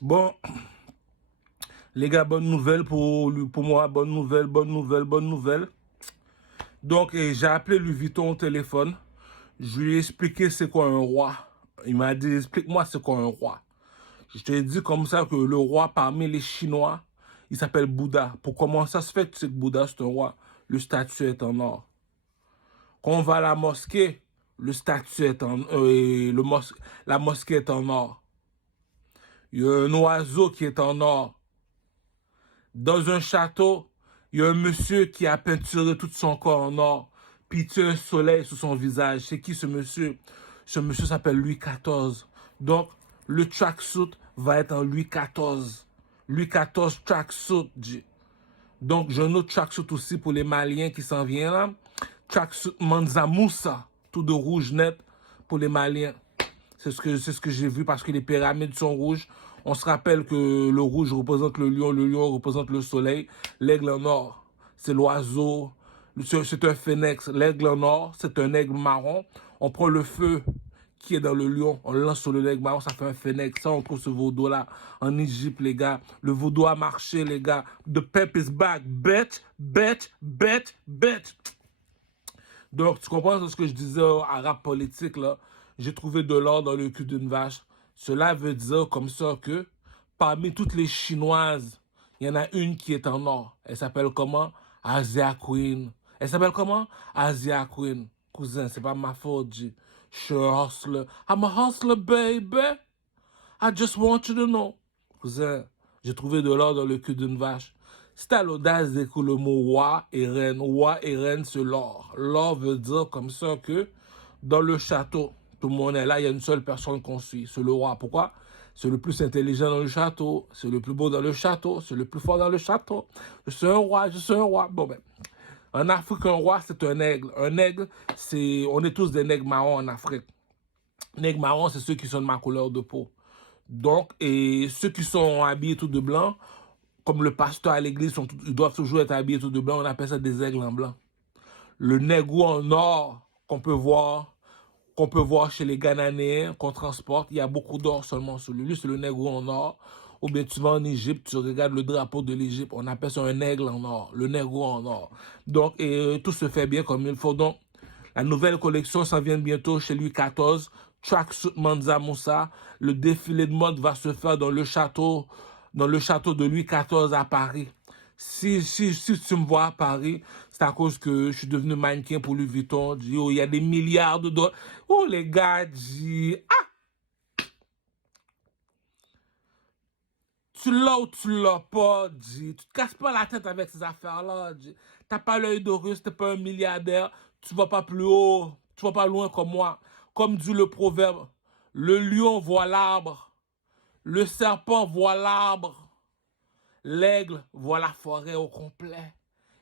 Bon, les gars, bonne nouvelle pour moi. Bonne nouvelle, bonne nouvelle, bonne nouvelle. Donc, j'ai appelé Louis Vuitton au téléphone. Je lui ai expliqué c'est quoi un roi. Il m'a dit, explique-moi c'est quoi un roi. Je t'ai dit comme ça que le roi parmi les Chinois, il s'appelle Bouddha. Pour comment ça se fait que tu sais que Bouddha c'est un roi? Le statut est en or. Quand on va à la mosquée, le statut est en la mosquée est en or. Il y a un oiseau qui est en or. Dans un château, il y a un monsieur qui a peinturé tout son corps en or, puis il tient un soleil sur son visage. C'est qui ce monsieur? Ce monsieur s'appelle Louis XIV. Donc, le tracksuit va être en Louis XIV. Louis XIV tracksuit. Donc, j'ai un autre tracksuit aussi pour les Maliens qui s'en viennent là. Tracksuit Manza Moussa, tout de rouge net pour les Maliens. C'est ce que j'ai vu parce que les pyramides sont rouges. On se rappelle que le rouge représente le lion représente le soleil, l'aigle en or, c'est l'oiseau, c'est un phénix. L'aigle en or, c'est un aigle marron. On prend le feu qui est dans le lion, on le lance sur le aigle marron, ça fait un phénix. Ça, on trouve ce vaudou-là en Égypte, les gars. Le vaudou a marché, les gars. The pep is back. Bet, bet, bet, bet. Donc, tu comprends ce que je disais à rap politique, là? J'ai trouvé de l'or dans le cul d'une vache. Cela veut dire comme ça que parmi toutes les Chinoises, il y en a une qui est en or. Elle s'appelle comment? Asia Queen. Elle s'appelle comment? Asia Queen. Cousin, c'est pas ma faute, G. Je suis un hustler. I'm a hustler, baby. I just want you to know. Cousin, j'ai trouvé de l'or dans le cul d'une vache. Si t'as l'audace d'écouter le mot roi et reine, c'est l'or. L'or veut dire comme ça que dans le château, tout le monde est là, il y a une seule personne qu'on suit, c'est le roi. Pourquoi? C'est le plus intelligent dans le château, c'est le plus beau dans le château, c'est le plus fort dans le château. Je suis un roi, je suis un roi. Bon ben, en Afrique, un roi, c'est un aigle. Un aigle, on est tous des nègres marrons en Afrique. Nègres marrons, c'est ceux qui sont de ma couleur de peau. Donc, et ceux qui sont habillés tout de blanc, comme le pasteur à l'église, ils doivent toujours être habillés tout de blanc, on appelle ça des aigles en blanc. Le nègre en or qu'on peut voir chez les Ghanéens, qu'on transporte, il y a beaucoup d'or seulement sur lui. Lui, c'est le nègre en or. Ou bien tu vas en Égypte, tu regardes le drapeau de l'Égypte, on appelle ça un aigle en or, le nègre en or. Donc, tout se fait bien comme il faut. Donc, la nouvelle collection s'en vient bientôt chez Louis XIV. Tracksuit Manza Moussa. Le défilé de mode va se faire dans le château de Louis XIV à Paris. Si tu me vois à Paris, c'est à cause que je suis devenu mannequin pour Louis Vuitton. Oh, il y a des milliards de dollars. Oh, les gars, tu l'as ou tu l'as pas, Tu te casses pas la tête avec ces affaires-là, T'as pas l'œil de russe, t'es pas un milliardaire, tu vas pas plus haut, tu vas pas loin comme moi. Comme dit le proverbe, le lion voit l'arbre, le serpent voit l'arbre, l'aigle voit la forêt au complet.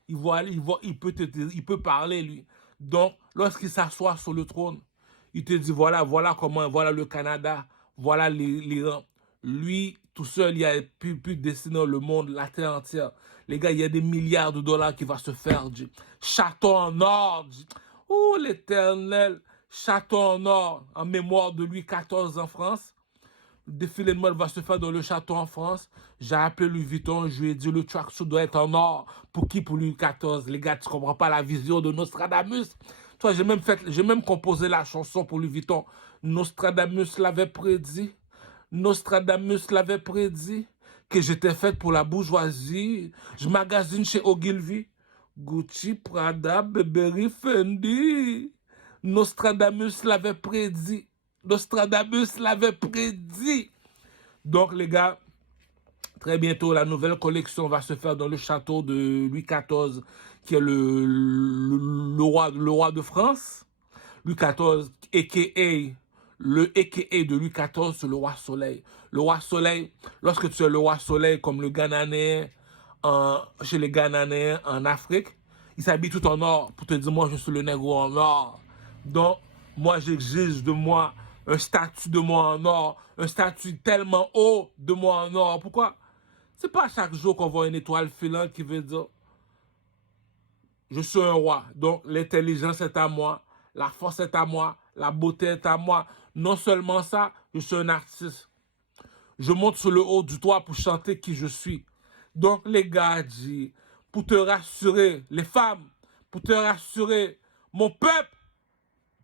Il peut parler, lui. Donc, lorsqu'il s'assoit sur le trône, il te dit, voilà comment, voilà le Canada, voilà l'Iran. Lui, tout seul, il a pu dessiner le monde, la terre entière. Les gars, il y a des milliards de dollars qui va se faire, Château en or, Oh, l'éternel. Château en or, en mémoire de Louis XIV en France. Le défilé de mode va se faire dans le château en France. J'ai appelé Louis Vuitton, je lui ai dit le tracksuit doit être en or. Pour qui? Pour Louis XIV. Les gars, tu comprends pas la vision de Nostradamus. Toi, j'ai même composé la chanson pour Louis Vuitton. Nostradamus l'avait prédit. Nostradamus l'avait prédit. Que j'étais faite pour la bourgeoisie. Je magasine chez Ogilvy. Gucci, Prada, Burberry, Fendi. Nostradamus l'avait prédit. Nostradamus l'avait prédit. Donc, les gars, très bientôt, la nouvelle collection va se faire dans le château de Louis XIV, qui est le roi de France. Louis XIV, a.k.a. le a.k.a. de Louis XIV, c'est le roi soleil. Le roi soleil, lorsque tu es le roi soleil, comme le Ghanéen, chez les Ghanéens en Afrique, ils s'habillent tout en or pour te dire, moi, je suis le nègre en or. Donc, moi, j'exige de moi un statut de moi en or, un statut tellement haut de moi en or. Pourquoi? C'est pas chaque jour qu'on voit une étoile filante qui veut dire je suis un roi. Donc, l'intelligence est à moi, la force est à moi, la beauté est à moi. Non seulement ça, je suis un artiste. je monte sur le haut du toit pour chanter qui je suis. Donc, les gars, pour te rassurer, les femmes, pour te rassurer, mon peuple,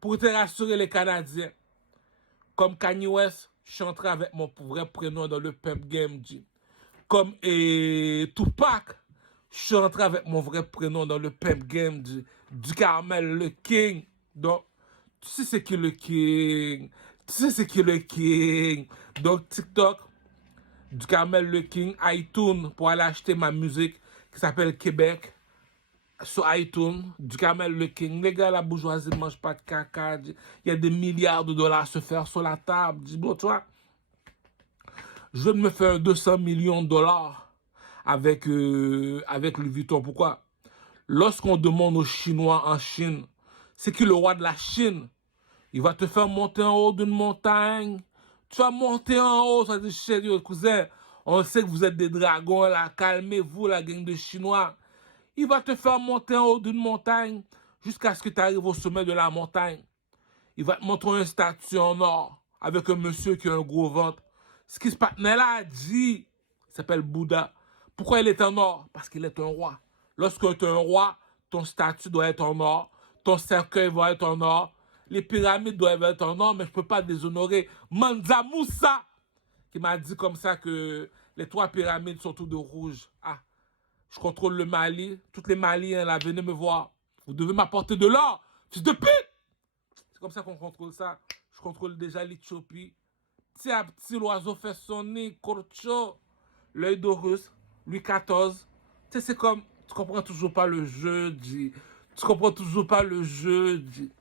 pour te rassurer les Canadiens, comme Kanye West, je suis entré avec mon vrai prénom dans le pep game, comme Tupac, je suis entré avec mon vrai prénom dans le pep game du Carmel, le King. Donc, tu sais c'est qui le King. Tu sais c'est qui le King. Donc, TikTok, du Carmel le King, iTunes, pour aller acheter ma musique qui s'appelle Québec. Sur iTunes, du Carmel le King. Les gars, la bourgeoisie ne mange pas de caca. Il y a des milliards de dollars à se faire sur la table. Dis, bon, tu vois, je veux me faire 200 millions de dollars avec Louis Vuitton. Pourquoi? Lorsqu'on demande aux Chinois en Chine, c'est qui le roi de la Chine? Il va te faire monter en haut d'une montagne. Tu vas monter en haut, ça dit, chérie, cousin, on sait que vous êtes des dragons, là, calmez-vous, la gang de Chinois. Il va te faire monter en haut d'une montagne jusqu'à ce que tu arrives au sommet de la montagne. Il va te montrer une statue en or avec un monsieur qui a un gros ventre. Ce qui se passe là a dit, il s'appelle Bouddha. Pourquoi il est en or? Parce qu'il est un roi. Lorsque tu es un roi, ton statut doit être en or, ton cercueil doit être en or, les pyramides doivent être en or, mais je ne peux pas déshonorer Mansa Moussa, qui m'a dit comme ça que les 3 pyramides sont toutes de rouge. Ah, je contrôle le Mali. Toutes les Maliens, là, venez me voir. Vous devez m'apporter de l'or. Fils de pute! C'est comme ça qu'on contrôle ça. Je contrôle déjà l'Éthiopie. Petit à petit, l'oiseau fait son nid, Korcho, l'œil d'Horus, Louis XIV. Tu sais, c'est comme, tu comprends toujours pas le jeu, dit. Tu comprends toujours pas le jeu, dit.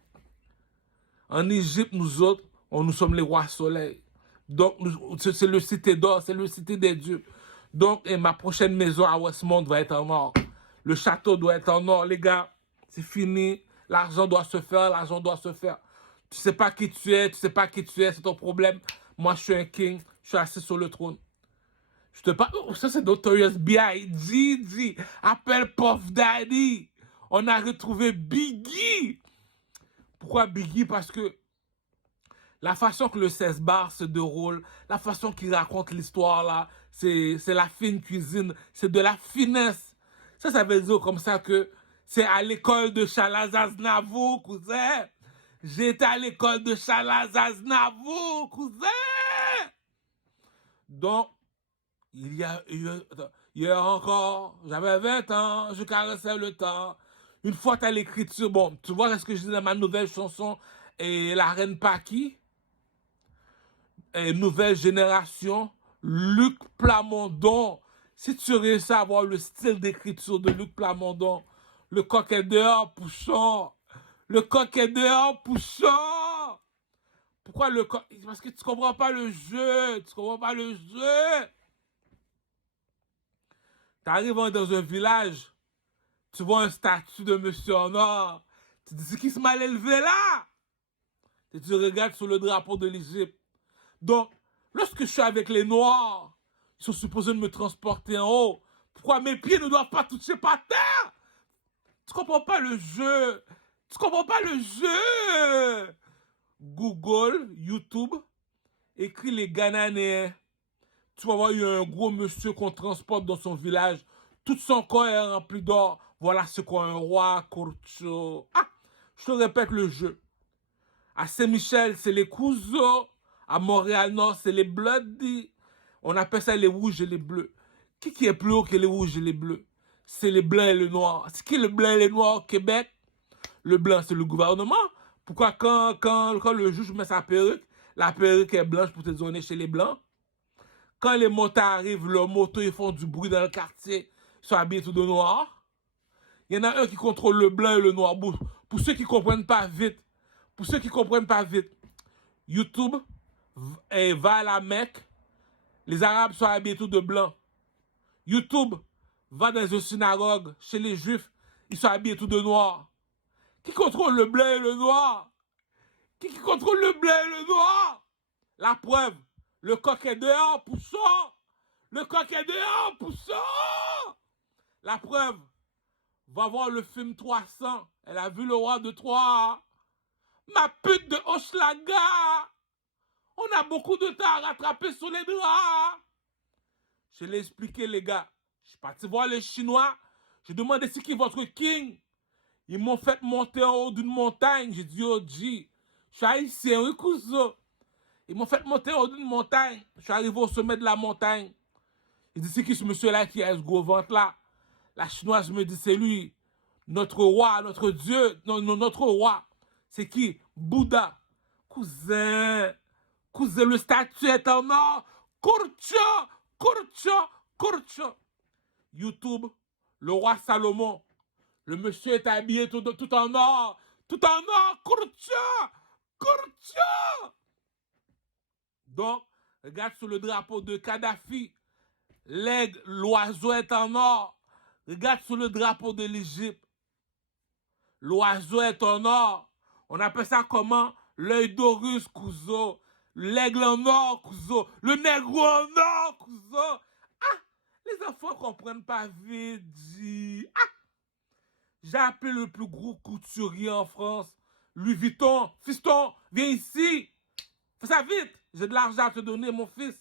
En Égypte, nous autres, nous sommes les rois soleil. Donc, c'est le cité d'or, c'est le cité des dieux. Donc, et ma prochaine maison à Westmont va être en or. Le château doit être en or, les gars. C'est fini. L'argent doit se faire, l'argent doit se faire. Tu sais pas qui tu es, tu sais pas qui tu es, c'est ton problème. Moi, je suis un king, je suis assis sur le trône. Je te parle, oh, ça c'est Notorious B.I.G. Appelle Puff Daddy. On a retrouvé Biggie. Pourquoi Biggie? Parce que la façon que le 16 bar se déroule, la façon qu'il raconte l'histoire là, c'est la fine cuisine, c'est de la finesse. Ça veut dire comme ça que c'est à l'école de Chalaz Aznavour, cousin. J'étais à l'école de Chalaz Aznavour, cousin. Donc, hier encore, j'avais 20 ans, je caressais le temps. Une fois t'as l'écriture, bon, tu vois ce que je dis dans ma nouvelle chanson, et La Reine Paki, et Nouvelle Génération, Luc Plamondon. Si tu réussis à avoir le style d'écriture de Luc Plamondon, le coq est dehors, poussant. Le coq est dehors, poussant. Pourquoi le coq? Parce que tu comprends pas le jeu. Tu comprends pas le jeu. T'arrives dans un village, tu vois un statut de monsieur en or. Tu te dis, c'est qui se mal élevé là? Et tu regardes sur le drapeau de l'Égypte. Donc, lorsque je suis avec les Noirs, ils sont supposés de me transporter en haut. Pourquoi mes pieds ne doivent pas toucher par terre? Tu comprends pas le jeu. Tu comprends pas le jeu. Google, YouTube, écris les Ghanéens. Tu vas voir, il y a un gros monsieur qu'on transporte dans son village. Tout son corps est rempli d'or. Voilà ce qu'est un roi, Korcho. Ah, je te répète le jeu. À Saint-Michel, c'est les Couzeaux. À Montréal-Nord, c'est les Bloody. On appelle ça les rouges et les bleus. Qui est plus haut que les rouges et les bleus? C'est les blancs et les noirs. C'est qui le blanc et les noirs au Québec? Le blanc, c'est le gouvernement. Pourquoi quand le juge met sa perruque, la perruque est blanche pour te donner chez les blancs? Quand les motards arrivent, leurs motos, ils font du bruit dans le quartier, ils sont habillés tout de noir. Il y en a un qui contrôle le blanc et le noir. Pour ceux qui comprennent pas vite, YouTube va à la Mecque, les Arabes sont habillés tout de blanc. YouTube va dans une synagogue, chez les Juifs, ils sont habillés tout de noir. Qui contrôle le blanc et le noir? Qui contrôle le blanc et le noir? La preuve, le coq est dehors, poussant. Le coq est dehors, poussant. La preuve, va voir le film 300. Elle a vu le roi de Troie. Ma pute de Hochelaga. On a beaucoup de temps à rattraper sur les draps. Je l'ai expliqué, les gars. Je suis parti voir les Chinois. J'ai demandé c'est qui votre king. Ils m'ont fait monter en haut d'une montagne. J'ai dit, oh, G, je suis haïtien, oui, cousin. Ils m'ont fait monter en haut d'une montagne. Je suis arrivé au sommet de la montagne. Ils disent, c'est qui ce monsieur-là qui a ce gros ventre là? La chinoise me dit, c'est lui. Notre roi, notre dieu, notre roi. C'est qui? Bouddha. Cousin, cousin, le statut est en or. Kurcha, kurcha, kurcha. YouTube, le roi Salomon. Le monsieur est habillé tout en or. Tout en or. Kurcha, kurcha. Donc, regarde sur le drapeau de Kadhafi. L'aigle, l'oiseau est en or. Regarde sur le drapeau de l'Égypte. L'oiseau est en or. On appelle ça comment? L'œil d'Horus, cousin. L'aigle en or, cousin. Le nègre en or, cousin. Ah! Les enfants comprennent pas vite, dit. Ah! J'ai appelé le plus gros couturier en France. Louis Vuitton. Fiston, viens ici. Fais ça vite. J'ai de l'argent à te donner, mon fils.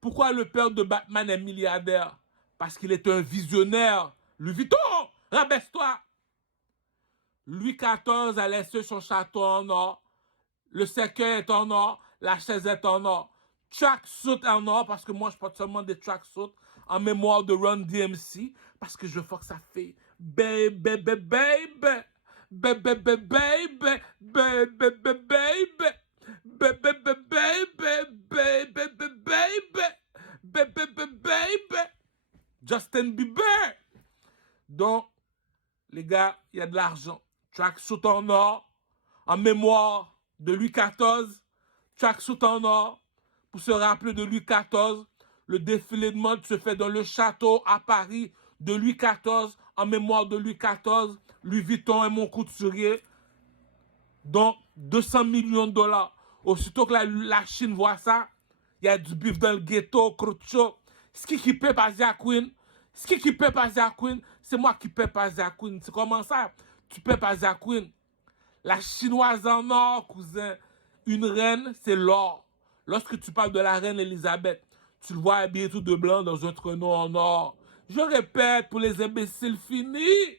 Pourquoi le père de Batman est milliardaire? Parce qu'il est un visionnaire. Louis Vuitton, rabaisse-toi. Louis XIV a laissé son château en or. Le cercueil est en or. La chaise est en or. Tracksuit en or, parce que moi, je porte seulement des tracksuits en mémoire de Run DMC, parce que je vois que ça fait baby, baby, baby, baby, baby, baby, baby, baby, baby. Baby, baby, baby, baby, baby, baby, baby, Justin Bieber. Donc, les gars, il y a de l'argent. Tracksuit en or, en mémoire de Louis XIV. Tracksuit en or, pour se rappeler de Louis XIV. Le défilé de mode se fait dans le château à Paris de Louis XIV, en mémoire de Louis XIV. Louis Vuitton est mon couturier. Donc, 200 millions de dollars. Aussitôt que la Chine voit ça, il y a du bif dans le ghetto, crocho. Ce qui paie pas Asia Queen, ce qui paie pas Asia Queen, c'est moi qui paie pas Asia Queen. C'est comment ça? Tu paies pas Asia Queen. La chinoise en or, cousin. Une reine, c'est l'or. Lorsque tu parles de la reine Elisabeth, tu le vois habillé tout de blanc dans un traîneau en or. Je répète pour les imbéciles finis.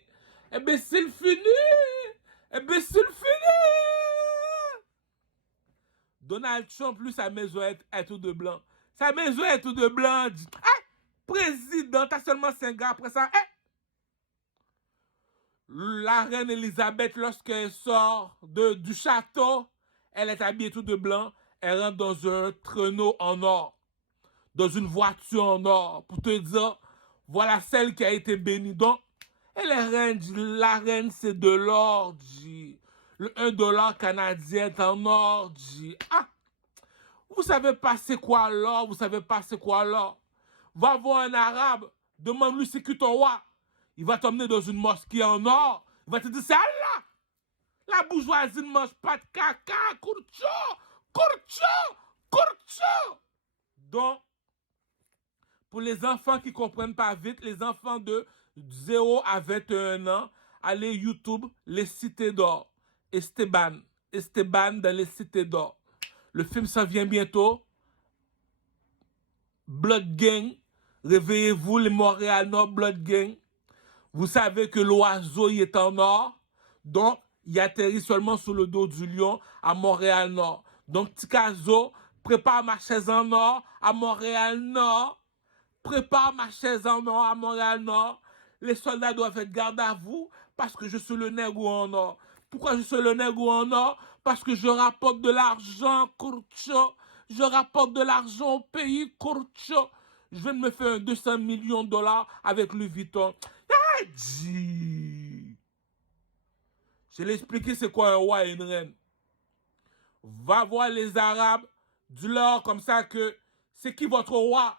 Imbéciles finis. Imbéciles finis. Donald Trump, lui, sa maison est tout de blanc. Sa maison est tout de blanc. Ah, président, t'as seulement 5 ans après ça. La reine Elisabeth, lorsqu'elle sort du château, elle est habillée tout de blanc. Elle rentre dans un traîneau en or. Dans une voiture en or. Pour te dire, voilà celle qui a été bénie. Donc, elle est reine. La reine, c'est de l'or. Le 1$ canadien est en or. Ah! Vous savez pas c'est quoi l'or, vous savez pas c'est quoi l'or. Va voir un arabe, demande-lui c'est qui ton roi. Il va t'emmener dans une mosquée en or. Il va te dire c'est Allah. La bourgeoisie ne mange pas de caca, courcho, courcho, courcho. Donc, pour les enfants qui comprennent pas vite, les enfants de 0 à 21 ans, allez YouTube, les cités d'or. Esteban dans les cités d'or. Le film s'en vient bientôt. Blood Gang. Réveillez-vous les Montréal Nord Blood Gang. Vous savez que l'oiseau il est en or. Donc, il atterrit seulement sur le dos du lion à Montréal Nord. Donc, Tikazo, prépare ma chaise en or à Montréal Nord. Prépare ma chaise en or à Montréal Nord. Les soldats doivent être garde à vous parce que je suis le nègre en or. Pourquoi je suis le nègre en or? Parce que je rapporte de l'argent, Kurcho. Je rapporte de l'argent au pays, Kurcho. Je viens de me faire 200 millions de dollars avec Louis Vuitton. Je l'ai expliqué c'est quoi un roi et une reine. Va voir les Arabes, dis-leur comme ça que c'est qui votre roi?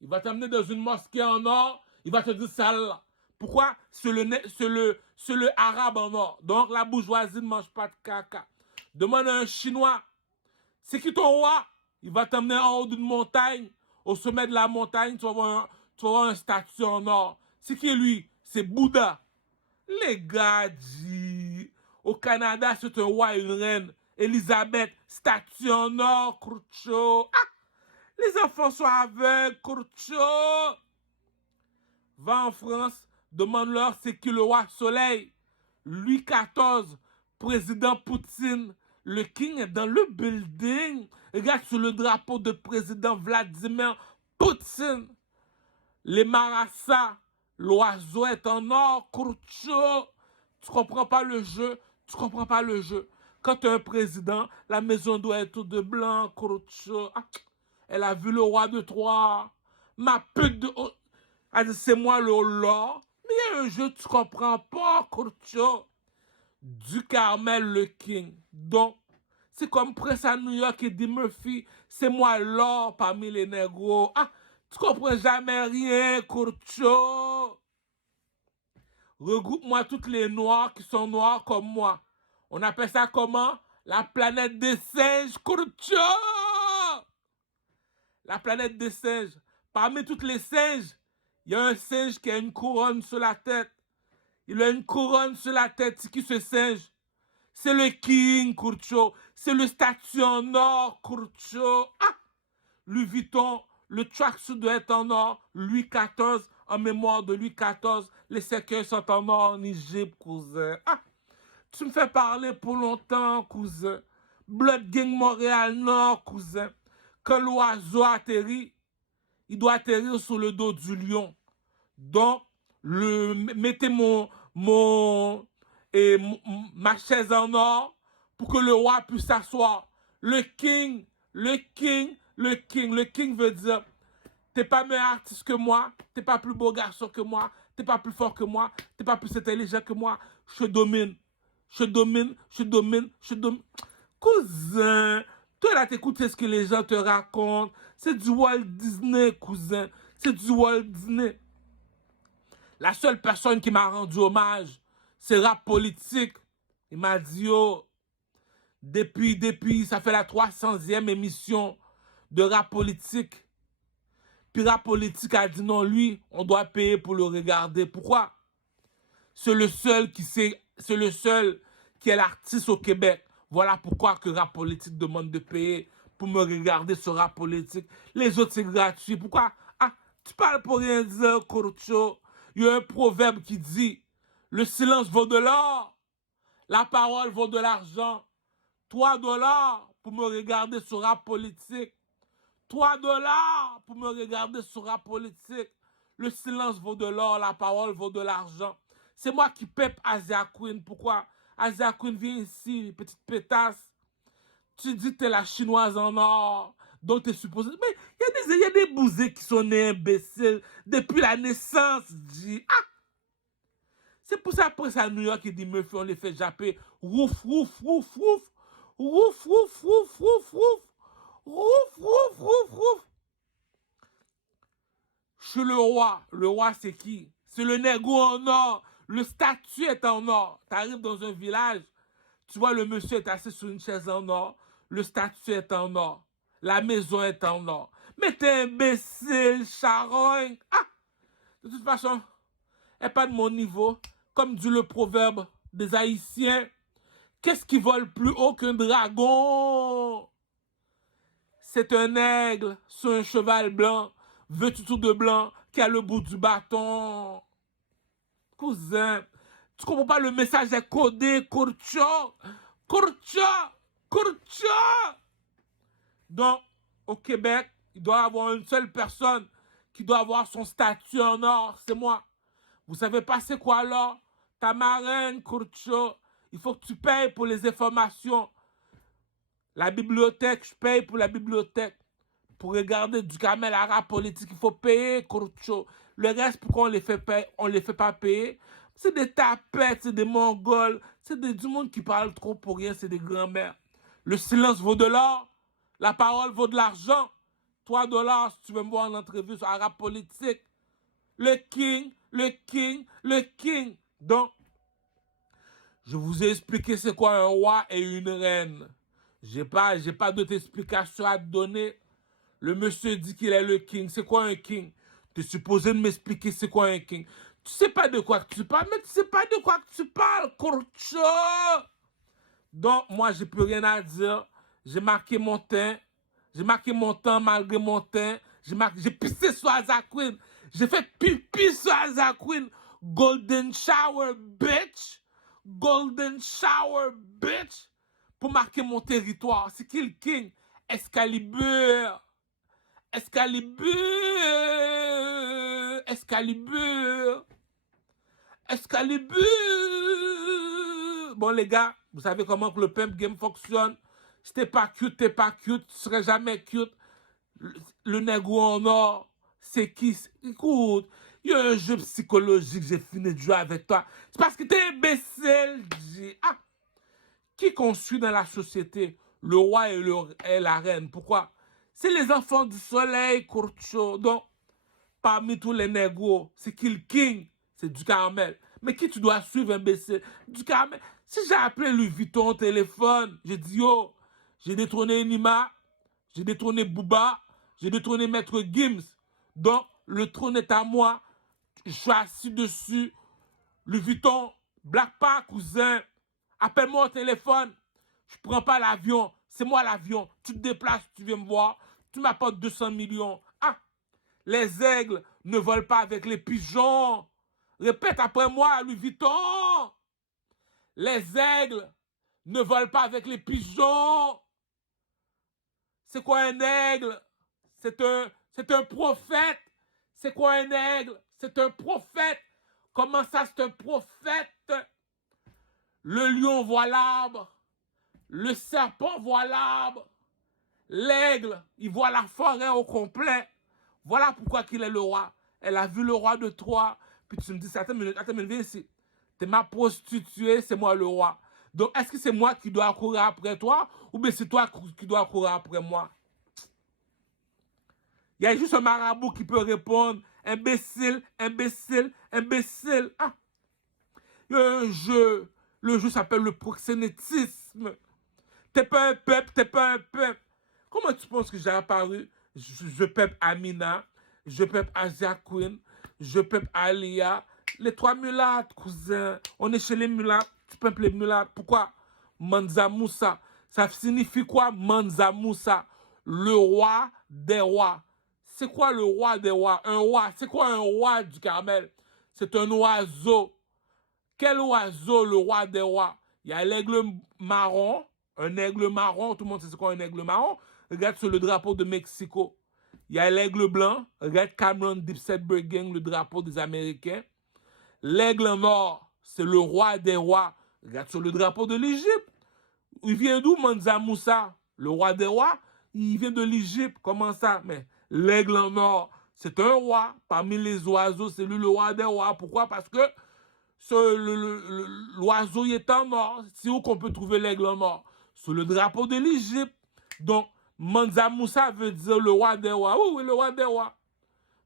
Il va t'amener dans une mosquée en or, il va te dire ça là. Pourquoi? C'est le arabe en or. Donc la bourgeoisie ne mange pas de caca. Demande à un Chinois, c'est qui ton roi? Il va t'emmener en haut d'une montagne. Au sommet de la montagne, tu vas voir un statue en or. C'est qui lui? C'est Bouddha. Les gars, au Canada, c'est un roi et une reine. Elisabeth, statue en or, Crucio. Ah, les enfants sont aveugles, Crucio. Va en France, demande-leur c'est qui le roi soleil. Louis XIV, président Poutine. Le king est dans le building. Regarde sur le drapeau de président Vladimir Poutine. Les Marassas, l'oiseau est en or, Crucio. Tu comprends pas le jeu, tu comprends pas le jeu. Quand tu es un président, la maison doit être de blanc, Crucio. Ah, elle a vu le roi de Troie. Ma pute de... Oh, c'est moi le lord. Mais il y a un jeu, tu comprends pas, Crucio. Du Carmel, le king. Donc, c'est comme Prince à New York et dit Murphy, c'est moi l'or parmi les négros. Ah, tu comprends jamais rien, Crucio. Regroupe-moi toutes les noirs qui sont noirs comme moi. On appelle ça comment? La planète des singes, Crucio. La planète des singes. Parmi toutes les singes, il y a un singe qui a une couronne sur la tête. Il a une couronne sur la tête. C'est qui ce singe? C'est le king, Crucio. C'est le statue en or, Crucio. Ah! Louis Vuitton, le tracksuit doit être en or. Louis XIV, en mémoire de Louis XIV. Les cercueils sont en or en Égypte, cousin. Ah! Tu me fais parler pour longtemps, cousin. Blood Gang Montréal Nord, cousin. Quand l'oiseau atterrit, il doit atterrir sur le dos du lion. Donc, mettez ma chaise en or pour que le roi puisse s'asseoir. Le king veut dire, t'es pas meilleur artiste que moi, t'es pas plus beau garçon que moi, t'es pas plus fort que moi, t'es pas plus intelligent que moi, je domine. Cousin, toi là t'écoutes ce que les gens te racontent, c'est du Walt Disney, cousin, c'est du Walt Disney. La seule personne qui m'a rendu hommage, c'est Rap Politique. Il m'a dit, oh, depuis, ça fait la 300e émission de Rap Politique. Puis Rap Politique a dit non, lui, on doit payer pour le regarder. Pourquoi? C'est le seul qui est l'artiste au Québec. Voilà pourquoi que Rap Politique demande de payer pour me regarder sur Rap Politique. Les autres, c'est gratuit. Pourquoi? Ah, tu parles pour rien dire, Crucio. Il y a un proverbe qui dit, le silence vaut de l'or, la parole vaut de l'argent. 3 dollars pour me regarder sur Rap Politique. 3 dollars pour me regarder sur Rap Politique. Le silence vaut de l'or, la parole vaut de l'argent. C'est moi qui pèpe Asia Queen. Pourquoi? Asia Queen, viens ici, petite pétasse. Tu dis que t'es la chinoise en or. Donc t'es supposé... Mais il y a des bousés qui sont nés imbéciles depuis la naissance. Dit. Ah! C'est pour ça après ça à New York, il dit Murphy, on les fait japper. Rouf, rouf, rouf, rouf. Rouf, rouf, rouf, rouf, rouf. Rouf, rouf, rouf, rouf. Je suis le roi. Le roi, c'est qui? C'est le négro en or. Le statut est en or. T'arrives dans un village, tu vois le monsieur est assis sur une chaise en or. Le statut est en or. La maison est en or. Mais t'es imbécile, charogne. Ah! De toute façon, elle n'est pas de mon niveau. Comme dit le proverbe des Haïtiens, qu'est-ce qui vole plus haut qu'un dragon? C'est un aigle sur un cheval blanc, vêtu tout de blanc, qui a le bout du bâton. Cousin, tu comprends pas, le message est codé, Crucio. Crucio! Crucio! Donc, au Québec, il doit y avoir une seule personne qui doit avoir son statut en or, c'est moi. Vous savez pas c'est quoi l'or? Ta marraine, Crucio. Il faut que tu payes pour les informations. La bibliothèque, je paye pour la bibliothèque. Pour regarder du Camel à Rap Politique, il faut payer, Crucio. Le reste, pourquoi on les fait pas payer? C'est des tapettes, c'est des Mongols, c'est du monde qui parle trop pour rien, c'est des grands-mères. Le silence vaut de l'or, la parole vaut de l'argent. 3 dollars si tu veux me voir en entrevue sur Rap Politique. Le king, le king, le king. Donc, je vous ai expliqué c'est quoi un roi et une reine. J'ai pas d'autre explication à te donner. Le monsieur dit qu'il est le king. C'est quoi un king? Tu es supposé de m'expliquer c'est quoi un king. Tu sais pas de quoi que tu parles, mais tu sais pas de quoi que tu parles, Crucio. Donc, moi, j'ai plus rien à dire. J'ai marqué mon temps. J'ai marqué mon temps malgré mon temps. J'ai pissé sur Isaac Queen. J'ai fait pipi sur Isaac Queen. Golden shower, bitch. Golden shower, bitch. Pour marquer mon territoire. C'est qui le king? Excalibur. Excalibur. Excalibur. Excalibur. Bon, les gars, vous savez comment que le pimp game fonctionne. Si t'es pas cute, tu serais jamais cute. Le négro en or, c'est qui? Écoute, il y a un jeu psychologique, j'ai fini de jouer avec toi. C'est parce que t'es imbécile, Ah! Qui qu'on suit dans la société? Le roi et la reine. Pourquoi? C'est les enfants du soleil, Kurcho. Donc, parmi tous les négros, c'est qui le king? C'est du Carmel. Mais qui tu dois suivre, imbécile? Du Carmel. Si j'ai appelé Louis Vuitton au téléphone, j'ai dit, yo, j'ai détrôné Nima, j'ai détrôné Booba, j'ai détrôné Maître Gims. Donc, le trône est à moi. Je suis assis dessus. Louis Vuitton, Black Park, cousin. Appelle-moi au téléphone. Je prends pas l'avion. C'est moi l'avion. Tu te déplaces, tu viens me voir. Tu m'apportes 200 millions. Ah! Les aigles ne volent pas avec les pigeons. Répète après moi, Louis Vuitton. Les aigles ne volent pas avec les pigeons. C'est quoi un aigle? C'est un prophète. C'est quoi un aigle? C'est un prophète. Comment ça, c'est un prophète? Le lion voit l'arbre. Le serpent voit l'arbre. L'aigle, il voit la forêt au complet. Voilà pourquoi qu'il est le roi. Elle a vu le roi de Troie. Puis tu me dis, attends une minute, viens ici. T'es ma prostituée, c'est moi le roi. Donc, est-ce que c'est moi qui dois courir après toi ou bien c'est toi qui dois courir après moi? Il y a juste un marabout qui peut répondre. Imbécile, imbécile, imbécile. Ah! Il y a un jeu. Le jeu s'appelle le proxénétisme. T'es pas un peuple, t'es pas un peuple. Comment tu penses que j'ai apparu? Je peuple Amina, je peuple Asia Queen, je peuple Alia. Les trois mulattes, cousin. On est chez les mulattes. Tu peuples les mulattes. Pourquoi? Manza Moussa. Ça signifie quoi, Manza Moussa? Le roi des rois. C'est quoi le roi des rois? Un roi. C'est quoi un roi du Carmel? C'est un oiseau. Quel oiseau, le roi des rois? Il y a l'aigle marron. Un aigle marron. Tout le monde sait c'est quoi un aigle marron? Regarde sur le drapeau de Mexico. Il y a l'aigle blanc. Regarde Cameron Dipset Gang, le drapeau des Américains. L'aigle noir, c'est le roi des rois. Regarde sur le drapeau de l'Égypte. Il vient d'où, Mansa Moussa? Le roi des rois? Il vient de l'Égypte. Comment ça? Mais l'aigle nord, c'est un roi. Parmi les oiseaux, c'est lui le roi des rois. Pourquoi? Parce que l'oiseau est en or. C'est où qu'on peut trouver l'aigle nord? Sur le drapeau de l'Égypte. Donc, Mansa Moussa veut dire le roi des rois. Oui, le roi des rois.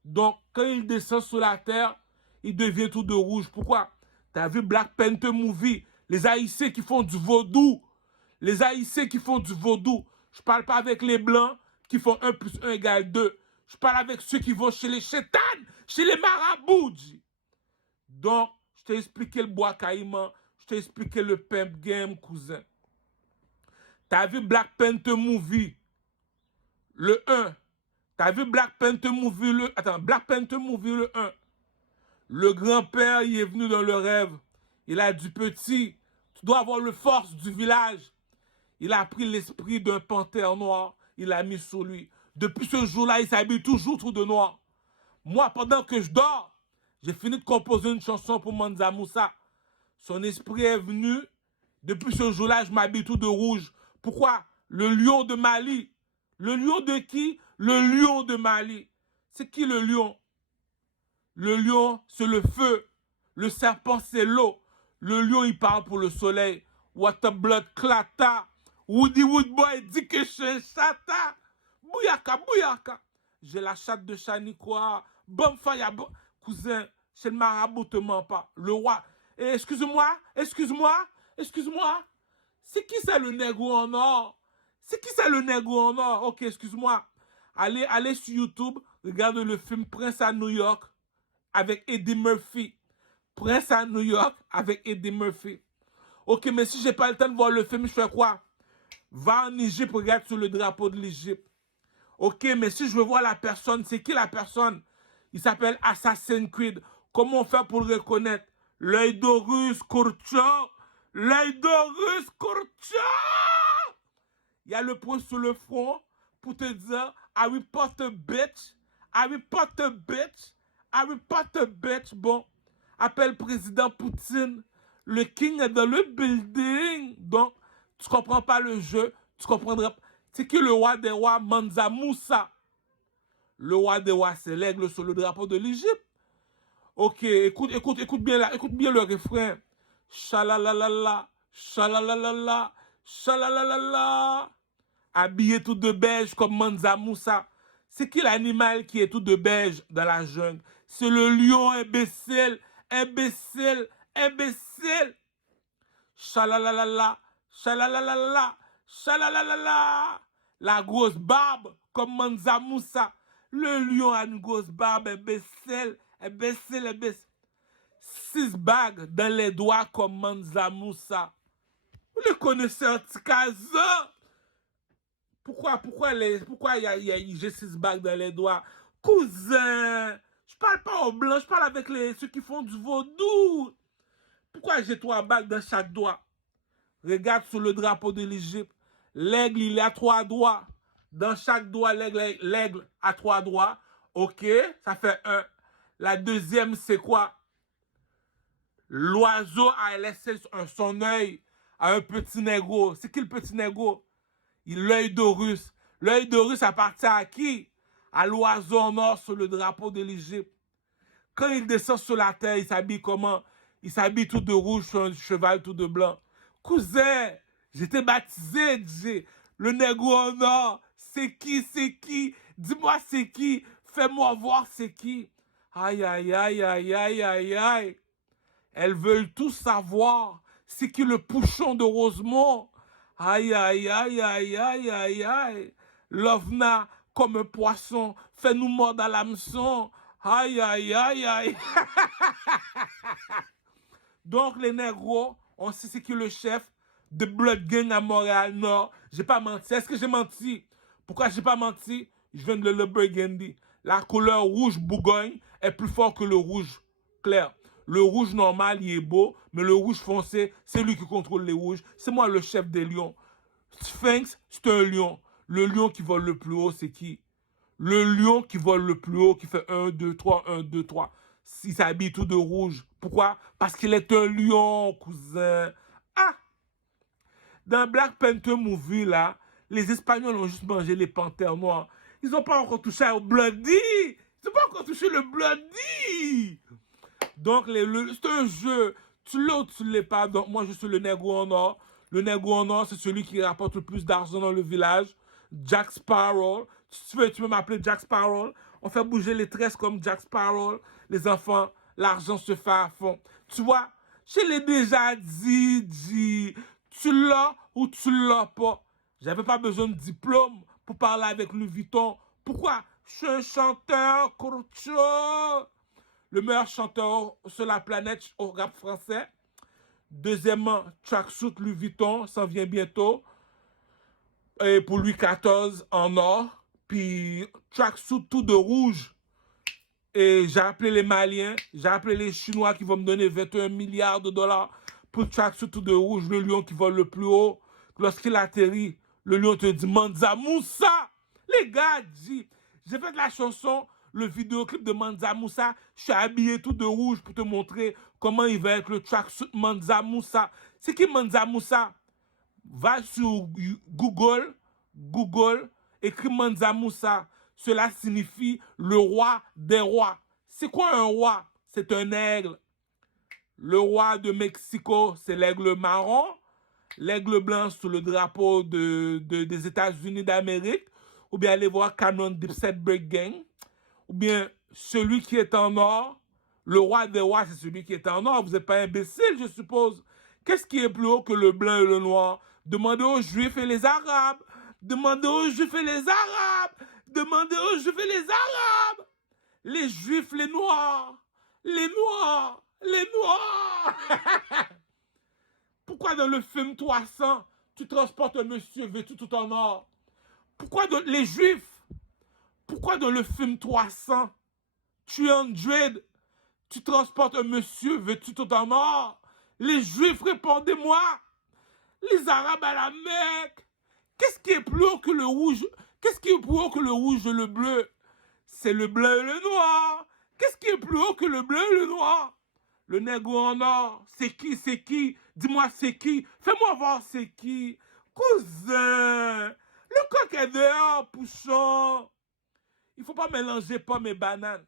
Donc, quand il descend sur la terre, il devient tout de rouge. Pourquoi? T'as vu Black Panther Movie? Les Haïtiens qui font du vaudou. Les Haïtiens qui font du vaudou. Je parle pas avec les Blancs qui font 1 plus 1 égale 2. Je parle avec ceux qui vont chez les chétanes, chez les marabouts. Donc, je t'ai expliqué le bois caïman. Je t'ai expliqué le pimp game, cousin. T'as vu Black Panther Movie? Le 1. T'as vu Black Panther Movie le... Attends, Black Panther Movie le 1. Le grand-père, il est venu dans le rêve. Il a dit, petit, tu dois avoir le force du village. Il a pris l'esprit d'un panthère noir. Il l'a mis sur lui. Depuis ce jour-là, il s'habille toujours tout de noir. Moi, pendant que je dors, j'ai fini de composer une chanson pour Mansa Moussa. Son esprit est venu. Depuis ce jour-là, je m'habille tout de rouge. Pourquoi? Le lion de Mali. Le lion de qui? Le lion de Mali. C'est qui le lion? Le lion, c'est le feu. Le serpent, c'est l'eau. Le lion, il parle pour le soleil. What a blood clata. Woody Woodboy dit que je suis un chata. Bouyaka, bouyaka. J'ai la chatte de Chaniquois. Bonfaya, cousin, chez le marabout, te ment pas. Le roi. Excuse-moi, excuse-moi, excuse-moi. C'est qui ça le négro en or? C'est qui ça le négro en or? Ok, excuse-moi. Allez sur YouTube, regarde le film Prince à New York avec Eddie Murphy. Prince à New York avec Eddie Murphy. Ok, mais si j'ai pas le temps de voir le film, je fais quoi? Va en Égypte, regarde sur le drapeau de l'Égypte. Ok, mais si je veux voir la personne, c'est qui la personne? Il s'appelle Assassin's Creed. Comment on fait pour le reconnaître? L'œil d'Horus, Kurcha. L'œil d'Horus, Kurcha. Il y a le point sur le front pour te dire Harry Potter bitch. Harry Potter bitch. Harry Potter bitch. Bon, appelle président Poutine. Le king est dans le building. Donc, tu comprends pas le jeu. Tu comprendras pas. C'est qui le roi des rois, Mansa Moussa? Le roi des rois, c'est l'aigle sur le drapeau de l'Égypte. Ok, écoute bien le refrain. Chalalalala, chalalalala, chalalalala. Habillé tout de beige comme Mansa Moussa. C'est qui l'animal qui est tout de beige dans la jungle? C'est le lion imbécile, imbécile, imbécile. Chalalalala, chalalalala, chalalalala. La grosse barbe comme Mansa Moussa. Le lion a une grosse barbe, imbécile, imbécile, imbécile. 6 bagues dans les doigts comme Mansa Moussa. Vous le connaissez en Tikaza? Pourquoi j'ai 6 bagues dans les doigts? Cousin, je parle pas aux blancs, je parle avec ceux qui font du vaudou. Pourquoi j'ai 3 bagues dans chaque doigt? Regarde sur le drapeau de l'Égypte. L'aigle, il a 3 doigts. Dans chaque doigt, l'aigle a 3 doigts. Ok, ça fait 1. La deuxième, c'est quoi? L'oiseau a laissé son œil à un petit négro. C'est qui le petit négro? L'œil d'Horus. L'œil d'Horus appartient à qui? À l'oiseau en or sur le drapeau de l'Égypte. Quand il descend sur la terre, il s'habille comment? Il s'habille tout de rouge sur un cheval tout de blanc. Cousin, j'étais baptisé, DJ. Le négro en or, c'est qui, c'est qui? Dis-moi c'est qui? Fais-moi voir c'est qui? Aïe, aïe, aïe, aïe, aïe, aïe, aïe. Elles veulent tout savoir. C'est qui le pouchon de Rosemont? Aïe, aïe, aïe, aïe, aïe, aïe, aïe. L'ovna, comme un poisson, fait-nous mordre à l'hameçon. Aïe, aïe, aïe, aïe. Donc, les négros, on sait c'est qui le chef de Blood Gang à Montréal-Nord. J'ai pas menti. Est-ce que j'ai menti? Pourquoi j'ai pas menti? Je viens de le Burgundy. La couleur rouge Bourgogne est plus fort que le rouge clair. Le rouge normal, il est beau, mais le rouge foncé, c'est lui qui contrôle les rouges. C'est moi le chef des lions. Sphinx, c'est un lion. Le lion qui vole le plus haut, c'est qui? Le lion qui vole le plus haut, qui fait 1, 2, 3, 1, 2, 3. Il s'habille tout de rouge. Pourquoi? Parce qu'il est un lion, cousin. Ah! Dans Black Panther Movie, là, les Espagnols ont juste mangé les panthères noirs. Ils n'ont pas encore touché au Bloody. Ils n'ont pas encore touché le Bloody. Donc, c'est un jeu. Tu l'as ou tu ne l'es pas. Donc, moi, je suis le négro en or. Le négro en or, c'est celui qui rapporte le plus d'argent dans le village. Jack Sparrow. Tu peux m'appeler Jack Sparrow. On fait bouger les tresses comme Jack Sparrow. Les enfants, l'argent se fait à fond. Tu vois, je l'ai déjà dit. Tu l'as ou tu l'as pas. J'avais pas besoin de diplôme pour parler avec Louis Vuitton. Pourquoi? Je suis un chanteur, Kurcho. Le meilleur chanteur sur la planète au rap français. Deuxièmement, Tracksuit Louis Vuitton, s'en vient bientôt. Et pour Louis XIV en or. Puis Tracksuit tout de rouge. Et j'ai appelé les Maliens, j'ai appelé les Chinois qui vont me donner 21 milliards de dollars pour Tracksuit tout de rouge, le lion qui vole le plus haut. Lorsqu'il atterrit, le lion te dit Mansa Moussa. Les gars, j'ai fait de la chanson, le vidéoclip de Mansa Moussa. Je suis habillé tout de rouge pour te montrer comment il va être le tracksuit Mansa Moussa. C'est qui Mansa Moussa? Va sur Google, écris Mansa Moussa. Cela signifie le roi des rois. C'est quoi un roi? C'est un aigle. Le roi de Mexico, c'est l'aigle marron. L'aigle blanc sous le drapeau des États-Unis d'Amérique. Ou bien aller voir Canon Dipset Break Gang. Ou bien celui qui est en or. Le roi des rois, c'est celui qui est en or. Vous n'êtes pas imbécile, je suppose. Qu'est-ce qui est plus haut que le blanc et le noir? Demandez aux Juifs et les Arabes. Demandez aux Juifs et les Arabes. Demandez aux Juifs et les Arabes. Les Juifs, les Noirs. Les Noirs. Les Noirs. Pourquoi Pourquoi dans le film 300, tu transportes un monsieur vêtu tout en or? Pourquoi les Juifs? Pourquoi dans le film 300, 300, tu transportes un monsieur vêtu tout en or? Les Juifs, répondez-moi. Les Arabes à la Mecque. Qu'est-ce qui est plus haut que le rouge? Qu'est-ce qui est plus haut que le rouge et le bleu? C'est le blanc et le noir. Qu'est-ce qui est plus haut que le bleu et le noir? Le nègre en or. C'est qui? C'est qui? Dis-moi c'est qui? Fais-moi voir c'est qui? Cousin, le coq est dehors, pouchon. Il faut pas mélanger pommes et bananes.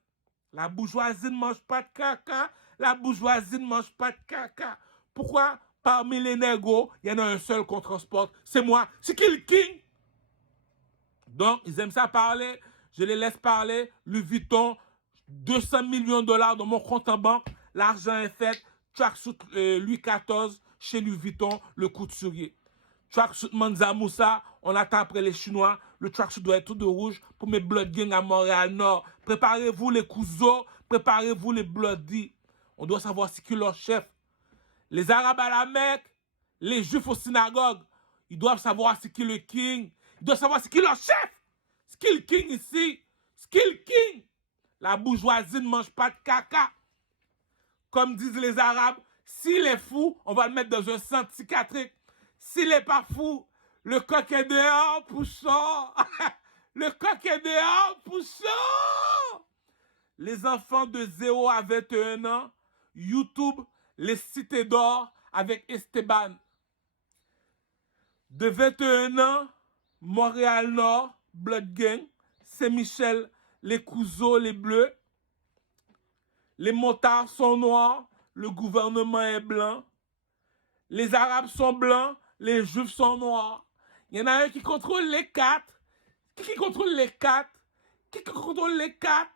La bourgeoisie ne mange pas de caca. La bourgeoisie ne mange pas de caca. Pourquoi? Parmi les négos, il y en a un seul qu'on transporte. C'est moi. C'est qui le king? Donc, ils aiment ça parler. Je les laisse parler. Louis Vuitton, 200 millions de dollars dans mon compte en banque. L'argent est fait. Tracksuit Louis XIV chez Louis Vuitton, le couturier. Tracksuit Mansa Moussa, on attend après les Chinois. Le tracksuit doit être tout de rouge pour mes Blood Gang à Montréal-Nord. Préparez-vous les cousins, préparez-vous les Bloody. On doit savoir c'est qui leur chef. Les Arabes à la Mecque, les Juifs aux synagogues, ils doivent savoir c'est qui le king. Ils doivent savoir c'est qui leur chef. C'est qui le king ici? C'est qui le king? La bourgeoisie ne mange pas de caca. Comme disent les Arabes, s'il est fou, on va le mettre dans un centre psychiatrique. S'il n'est pas fou, le coq est dehors, poussant. Le coq est dehors, poussant. Les enfants de 0 à 21 ans, YouTube, les cités d'or avec Esteban. De 21 ans, Montréal-Nord, Blood Gang, Saint-Michel, les Couzeaux, les Bleus. Les motards sont noirs, le gouvernement est blanc. Les Arabes sont blancs, les Juifs sont noirs. Il y en a un qui contrôle les quatre. Qui contrôle les quatre? Qui contrôle les quatre?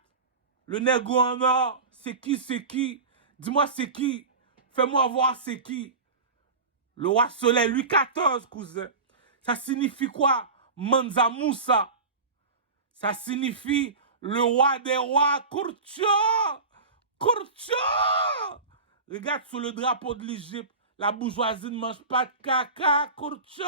Le nègre en or, c'est qui, c'est qui? Dis-moi c'est qui? Fais-moi voir c'est qui? Le roi soleil, Louis XIV, cousin. Ça signifie quoi? Mansa Moussa. Ça signifie le roi des rois, Courtio. Courtio. Regarde sur le drapeau de l'Égypte. La bourgeoisie ne mange pas de caca, Courtio.